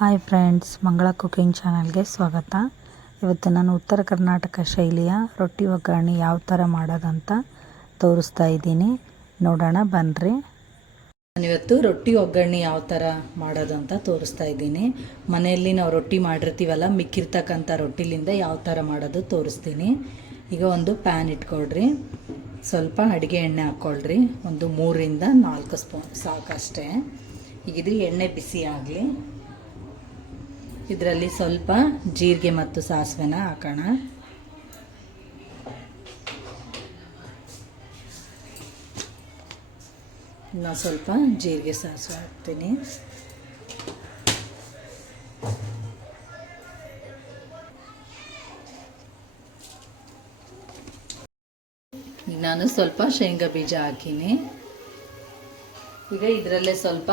Hi friends, ಮಂಗಳ cooking ಚಾನಲ್ಗೆ ಸ್ವಾಗತ. ಇವತ್ತು ನಾನು ಉತ್ತರ ಕರ್ನಾಟಕ ಶೈಲಿಯ ರೊಟ್ಟಿ ಒಗ್ಗರಣೆ ಯಾವ ಥರ ಮಾಡೋದಂತ ತೋರಿಸ್ತಾ ಇದ್ದೀನಿ. ನೋಡೋಣ ಬನ್ನಿರಿ. ನಾನಿವತ್ತು ರೊಟ್ಟಿ ಒಗ್ಗರಣೆ ಯಾವ ಥರ ಮಾಡೋದು ಅಂತ ತೋರಿಸ್ತಾ ಇದ್ದೀನಿ. ಮನೆಯಲ್ಲಿ ನಾವು ರೊಟ್ಟಿ ಮಾಡಿರ್ತೀವಲ್ಲ, ಮಿಕ್ಕಿರ್ತಕ್ಕಂಥ ರೊಟ್ಟಿಲಿಂದ ಯಾವ ಥರ ಮಾಡೋದು ತೋರಿಸ್ತೀನಿ. ಈಗ ಒಂದು ಪ್ಯಾನ್ ಇಟ್ಕೊಳ್ರಿ, ಸ್ವಲ್ಪ ಅಡುಗೆ ಎಣ್ಣೆ ಹಾಕ್ಕೊಳ್ರಿ. ಒಂದು 3ರಿಂದ 4 ಸ್ಪೂನ್ ಸಾಕಷ್ಟೇ. ಈಗ ಇದು ಎಣ್ಣೆ ಬಿಸಿ ಆಗಲಿ. ಇದರಲ್ಲಿ ಸ್ವಲ್ಪ ಜೀರಿಗೆ ಮತ್ತು ಸಾಸಿವೆನ ಹಾಕೋಣ. ಇನ್ನು ಸ್ವಲ್ಪ ಜೀರಿಗೆ ಸಾಸಿವೆ ಹಾಕ್ತೀನಿ. ಈಗ ನಾನು ಸ್ವಲ್ಪ ಶೇಂಗಾ ಬೀಜ ಹಾಕೀನಿ. ಈಗ ಇದರಲ್ಲೇ ಸ್ವಲ್ಪ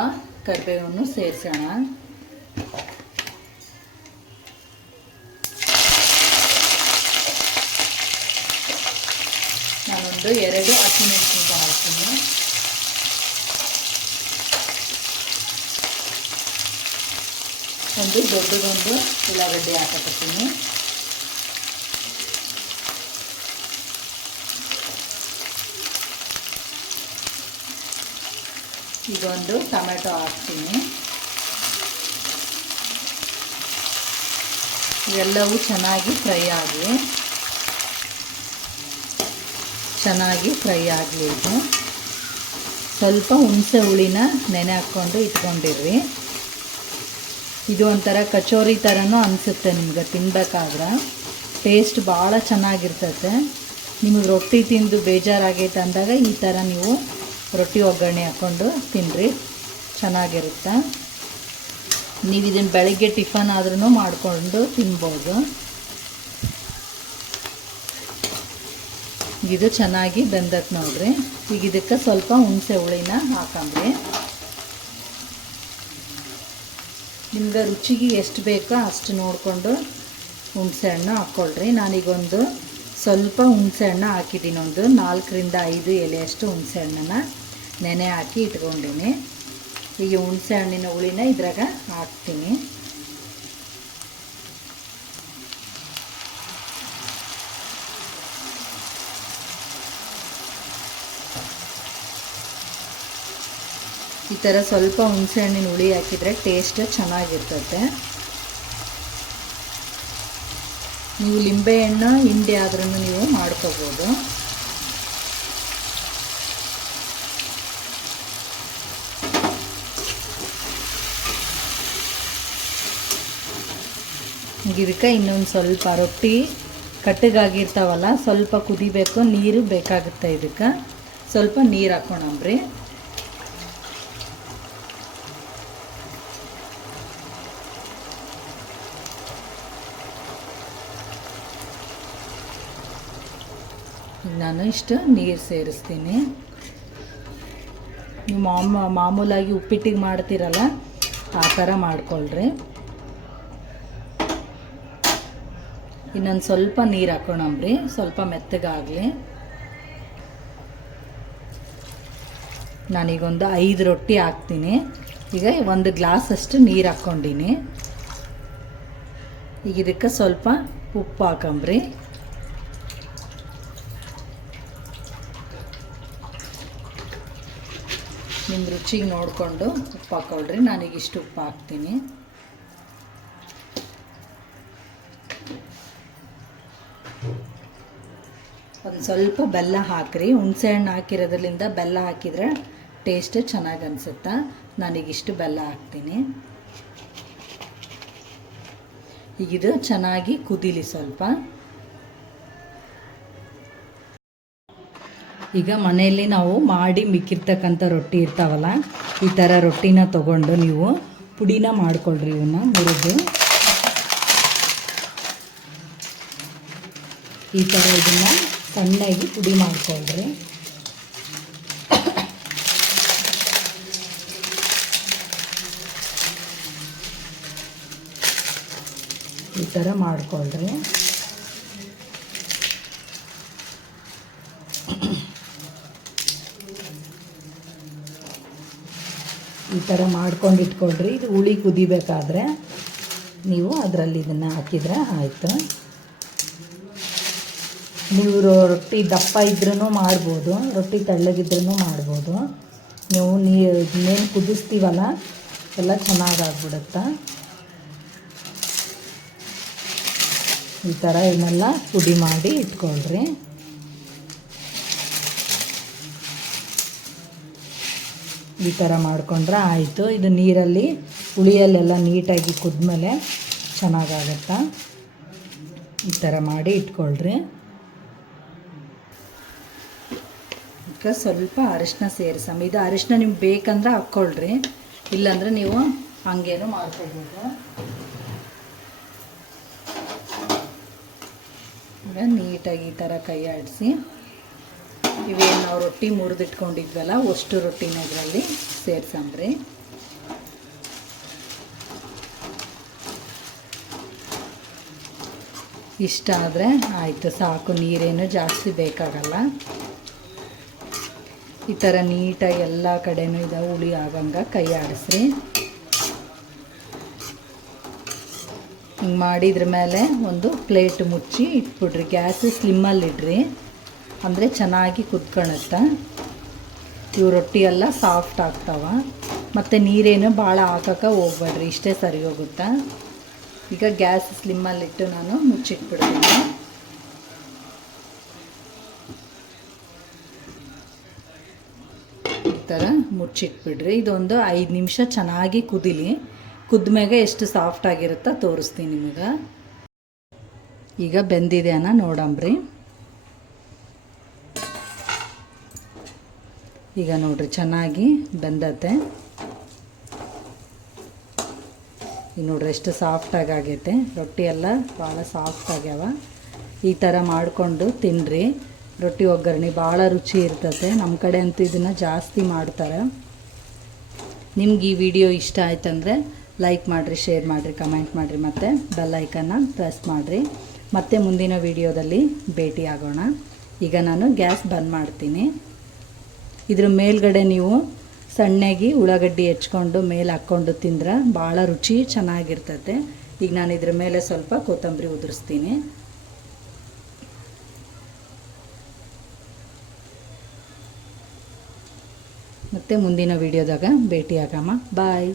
ಕರಿಬೇವನ್ನು ಸೇರಿಸೋಣ. ನಾನೊಂದು 2 ಹಸಿಮೆಣಸಿನಕಾಯಿ ಹಾಕ್ತೀನಿ. ಒಂದು ದೊಡ್ಡದೊಂದು ಉಳ್ಳಾಗಡ್ಡೆ ಹಾಕತ್ತೀನಿ. ಈಗ ಒಂದು ಟೊಮೆಟೊ ಹಾಕ್ತೀನಿ. ಇವೆಲ್ಲವೂ ಚೆನ್ನಾಗಿ ಫ್ರೈ ಆಗಲಿ. ಇದು ಸ್ವಲ್ಪ ಹುಣಸೆ ಹುಳಿನ ನೆನೆ ಹಾಕ್ಕೊಂಡು ಇಟ್ಕೊಂಡಿರ್ರಿ. ಇದು ಒಂಥರ ಕಚೋರಿ ಥರನೂ ಅನಿಸುತ್ತೆ ನಿಮ್ಗೆ. ತಿನ್ಬೇಕಾದ್ರೆ ಟೇಸ್ಟ್ ಭಾಳ ಚೆನ್ನಾಗಿರ್ತೈತೆ. ನಿಮಗೆ ರೊಟ್ಟಿ ತಿಂದು ಬೇಜಾರಾಗೈತೆ ಅಂದಾಗ ಈ ಥರ ನೀವು ರೊಟ್ಟಿ ಒಗ್ಗರಣೆ ಹಾಕ್ಕೊಂಡು ತಿನ್ನಿರಿ, ಚೆನ್ನಾಗಿರುತ್ತೆ. ನೀವು ಇದನ್ನು ಬೆಳಗ್ಗೆ ಟಿಫನ್ ಆದ್ರೂ ಮಾಡಿಕೊಂಡು ತಿನ್ಬೋದು. ಇದು ಚೆನ್ನಾಗಿ ಬೆಂದಕ್ಕೆ ನೋಡ್ರಿ. ಈಗ ಇದಕ್ಕೆ ಸ್ವಲ್ಪ ಹುಣಸೆ ಹುಳಿನ ಹಾಕಂಬ್ರಿ. ನಿಮ್ಗೆ ರುಚಿಗೆ ಎಷ್ಟು ಬೇಕೋ ಅಷ್ಟು ನೋಡಿಕೊಂಡು ಹುಣಸೆ ಹಣ್ಣು ಹಾಕ್ಕೊಳ್ರಿ. ನಾನೀಗೊಂದು ಸ್ವಲ್ಪ ಹುಣಸೆ ಹಣ್ಣು ಹಾಕಿದ್ದೀನಿ. ಒಂದು 4ರಿಂದ 5 ಎಲೆಯಷ್ಟು ಹುಣಸೆ ಹಣ್ಣನ್ನು ನೆನೆ ಹಾಕಿ ಇಟ್ಕೊಂಡಿನಿ. ಈಗ ಹುಣಸೆ ಹಣ್ಣಿನ ಹುಳಿನ ಇದ್ರಾಗ ಹಾಕ್ತೀನಿ. ಈ ಥರ ಸ್ವಲ್ಪ ಹುಣಸೆ ಹಣ್ಣಿನ ಹುಳಿ ಹಾಕಿದರೆ ಟೇಸ್ಟ್ ಚೆನ್ನಾಗಿರ್ತದೆ. ನೀವು ಲಿಂಬೆಹಣ್ಣು ಹಿಂಡಿ ಆದ್ರೂ ನೀವು ಮಾಡ್ಕೋಬೋದು. ಇದಕ್ಕೆ ಇನ್ನೊಂದು ಸ್ವಲ್ಪ ರೊಟ್ಟಿ ಕಟ್ಟಗಾಗಿರ್ತಾವಲ್ಲ, ಸ್ವಲ್ಪ ಕುದಿಬೇಕು, ನೀರು ಬೇಕಾಗುತ್ತೆ. ಇದಕ್ಕೆ ಸ್ವಲ್ಪ ನೀರು ಹಾಕ್ಕೊಳಂಬ್ರಿ. ನಾನು ಇಷ್ಟು ನೀರು ಸೇರಿಸ್ತೀನಿ. ನೀವು ಮಾಮೂಲಾಗಿ ಉಪ್ಪಿಟ್ಟಿಗೆ ಮಾಡ್ತೀರಲ್ಲ ಆ ಥರ ಮಾಡ್ಕೊಳ್ರಿ. ಇನ್ನೊಂದು ಸ್ವಲ್ಪ ನೀರು ಹಾಕೋಣಂಬ್ರಿ, ಸ್ವಲ್ಪ ಮೆತ್ತಗಾಗಲಿ. ನಾನೀಗೊಂದು 5 ರೊಟ್ಟಿ ಹಾಕ್ತೀನಿ. ಈಗ 1 ಗ್ಲಾಸಷ್ಟು ನೀರು ಹಾಕ್ಕೊಂಡಿನಿ. ಈಗ ಇದಕ್ಕೆ ಸ್ವಲ್ಪ ಉಪ್ಪು ಹಾಕಂಬ್ರಿ. ನಿಮ್ಮ ರುಚಿಗೆ ನೋಡಿಕೊಂಡು ಉಪ್ಪು ಹಾಕ್ಕೊಳ್ರಿ. ನಾನೀಗಿಷ್ಟು ಉಪ್ಪು ಹಾಕ್ತೀನಿ. ಒಂದು ಸ್ವಲ್ಪ ಬೆಲ್ಲ ಹಾಕಿರಿ. ಹುಣಸೆ ಹಣ್ಣು ಹಾಕಿರೋದ್ರಿಂದ ಬೆಲ್ಲ ಹಾಕಿದರೆ ಟೇಸ್ಟ್ ಚೆನ್ನಾಗಿ ಅನಿಸುತ್ತೆ. ನಾನೀಗಿಷ್ಟು ಬೆಲ್ಲ ಹಾಕ್ತೀನಿ. ಈಗಿದು ಚೆನ್ನಾಗಿ ಕುದೀಲಿ ಸ್ವಲ್ಪ. ಈಗ ಮನೆಯಲ್ಲಿ ನಾವು ಮಾಡಿ ಮಿಕ್ಕಿರ್ತಕ್ಕಂಥ ರೊಟ್ಟಿ ಇರ್ತಾವಲ್ಲ, ಈ ಥರ ರೊಟ್ಟಿನ ತೊಗೊಂಡು ನೀವು ಪುಡಿನ ಮಾಡ್ಕೊಳ್ರಿ. ಇವನ್ನ ಮುರಿದು ಈ ಥರ ಇದನ್ನು ಸಣ್ಣಗೆ ಪುಡಿ ಮಾಡ್ಕೊಳ್ರಿ. ಈ ಥರ ಮಾಡ್ಕೊಳ್ರಿ. ಈ ಥರ ಮಾಡ್ಕೊಂಡು ಇಟ್ಕೊಳ್ರಿ. ಇದು ಹುಳಿ ಕುದಿಬೇಕಾದ್ರೆ ನೀವು ಅದರಲ್ಲಿ ಇದನ್ನು ಹಾಕಿದರೆ ಆಯಿತು. ನೀವು ರೊಟ್ಟಿ ದಪ್ಪ ಇದ್ರೂ ಮಾಡ್ಬೋದು, ರೊಟ್ಟಿ ತೆಳ್ಳಗಿದ್ರೂ ಮಾಡ್ಬೋದು. ನೀವು ಇನ್ನೇನು ಕುದಿಸ್ತೀವಲ್ಲ ಎಲ್ಲ ಚೆನ್ನಾಗಾಗ್ಬಿಡುತ್ತೆ. ಈ ಥರ ಇವನ್ನೆಲ್ಲ ಪುಡಿ ಮಾಡಿ ಇಟ್ಕೊಳ್ರಿ. ಈ ಥರ ಮಾಡಿಕೊಂಡ್ರೆ ಆಯಿತು. ಇದು ನೀರಲ್ಲಿ ಹುಳಿಯಲ್ಲೆಲ್ಲ ನೀಟಾಗಿ ಕುದ್ಮೇಲೆ ಚೆನ್ನಾಗಾಗತ್ತೆ. ಈ ಥರ ಮಾಡಿ ಇಟ್ಕೊಳ್ರಿ. ಈಗ ಸ್ವಲ್ಪ ಅರಿಶಿನ ಸೇರಿಸಮ್ಮ. ಇದು ಅರಿಶಿನ ನಿಮ್ಗೆ ಬೇಕಂದ್ರೆ ಹಾಕ್ಕೊಳ್ರಿ, ಇಲ್ಲಾಂದರೆ ನೀವು ಹಂಗೇನು ಮಾಡ್ಕೊಳ್ಬೋದು. ಈಗ ನೀಟಾಗಿ ಈ ಥರ ಕೈ ಆಡಿಸಿ ಇವೇನು ನಾವು ರೊಟ್ಟಿ ಮುರಿದಿಟ್ಕೊಂಡಿದ್ವಲ್ಲ ಅಷ್ಟು ರೊಟ್ಟಿನ ಇದರಲ್ಲಿ ಸೇರಿಸಂಬ್ರಿ. ಇಷ್ಟ ಆದರೆ ಆಯಿತು, ಸಾಕು. ನೀರೇನು ಜಾಸ್ತಿ ಬೇಕಾಗಲ್ಲ. ಈ ಥರ ನೀಟಾಗಿ ಎಲ್ಲ ಕಡೆನೂ ಇದು ಹುಳಿ ಆಗಂಗೆ ಕೈ ಆಡಿಸ್ರಿ. ಹಿಂಗೆ ಮಾಡಿದ್ರ ಮೇಲೆ ಒಂದು ಪ್ಲೇಟ್ ಮುಚ್ಚಿ ಇಟ್ಬಿಡ್ರಿ. ಗ್ಯಾಸ್ ಸ್ಲಿಮ್ಮಲ್ಲಿಡ್ರಿ, ಅಂದರೆ ಚೆನ್ನಾಗಿ ಕುದ್ಕೊಳುತ್ತೆ. ಇವು ರೊಟ್ಟಿ ಎಲ್ಲ ಸಾಫ್ಟ್ ಆಗ್ತಾವೆ. ಮತ್ತು ನೀರೇನು ಭಾಳ ಹಾಕೋಕ್ಕೆ ಹೋಗ್ಬೇಡ್ರಿ, ಇಷ್ಟೇ ಸರಿ ಹೋಗುತ್ತೆ. ಈಗ ಗ್ಯಾಸ್ ಸ್ಲಿಮ್ಮಲ್ಲಿಟ್ಟು ನಾನು ಮುಚ್ಚಿಟ್ಬಿಡ್ತೀನಿ. ಈ ಥರ ಮುಚ್ಚಿಟ್ಬಿಡ್ರಿ. ಇದೊಂದು 5 ನಿಮಿಷ ಚೆನ್ನಾಗಿ ಕುದಿಲಿ. ಕುದ್ಮೇಲೆ ಎಷ್ಟು ಸಾಫ್ಟ್ ಆಗಿರುತ್ತೋ ತೋರಿಸ್ತೀನಿ ನಿಮಗೆ. ಈಗ ಬೆಂದಿದೆ ಅನ್ನ ನೋಡಂಬ್ರಿ. ಈಗ ನೋಡ್ರಿ ಚೆನ್ನಾಗಿ ಬೆಂದತೆ. ಈಗ ನೋಡ್ರಿ ಎಷ್ಟು ಸಾಫ್ಟಾಗಿ ಆಗೈತೆ. ರೊಟ್ಟಿ ಎಲ್ಲ ಭಾಳ ಸಾಫ್ಟ್ ಆಗ್ಯಾವ. ಈ ಥರ ಮಾಡಿಕೊಂಡು ತಿನ್ನಿರಿ. ರೊಟ್ಟಿ ಒಗ್ಗರಣೆ ಭಾಳ ರುಚಿ ಇರ್ತದೆ. ನಮ್ಮ ಕಡೆ ಅಂತೂ ಇದನ್ನು ಜಾಸ್ತಿ ಮಾಡ್ತಾರೆ. ನಿಮ್ಗೆ ಈ ವಿಡಿಯೋ ಇಷ್ಟ ಆಯ್ತಂದರೆ ಲೈಕ್ ಮಾಡಿರಿ, ಶೇರ್ ಮಾಡಿರಿ, ಕಮೆಂಟ್ ಮಾಡಿರಿ, ಮತ್ತು ಬೆಲ್ ಐಕನ್ನ ಪ್ರೆಸ್ ಮಾಡಿರಿ. ಮತ್ತೆ ಮುಂದಿನ ವಿಡಿಯೋದಲ್ಲಿ ಭೇಟಿ ಆಗೋಣ. ಈಗ ನಾನು ಗ್ಯಾಸ್ ಬಂದ್ ಮಾಡ್ತೀನಿ. ಇದ್ರ ಮೇಲ್ಗಡೆ ನೀವು ಸಣ್ಣಗೆ ಉಳ್ಳಾಗಡ್ಡಿ ಹೆಚ್ಕೊಂಡು ಮೇಲೆ ಹಾಕ್ಕೊಂಡು ತಿಂದ್ರೆ ಭಾಳ ರುಚಿ ಚೆನ್ನಾಗಿರ್ತದೆ. ಈಗ ನಾನು ಇದ್ರ ಮೇಲೆ ಸ್ವಲ್ಪ ಕೊತ್ತಂಬರಿ ಉದುರಿಸ್ತೀನಿ. ಮತ್ತು ಮುಂದಿನ ವಿಡಿಯೋದಾಗ ಭೇಟಿ ಆಗೋಣ. ಬಾಯ್.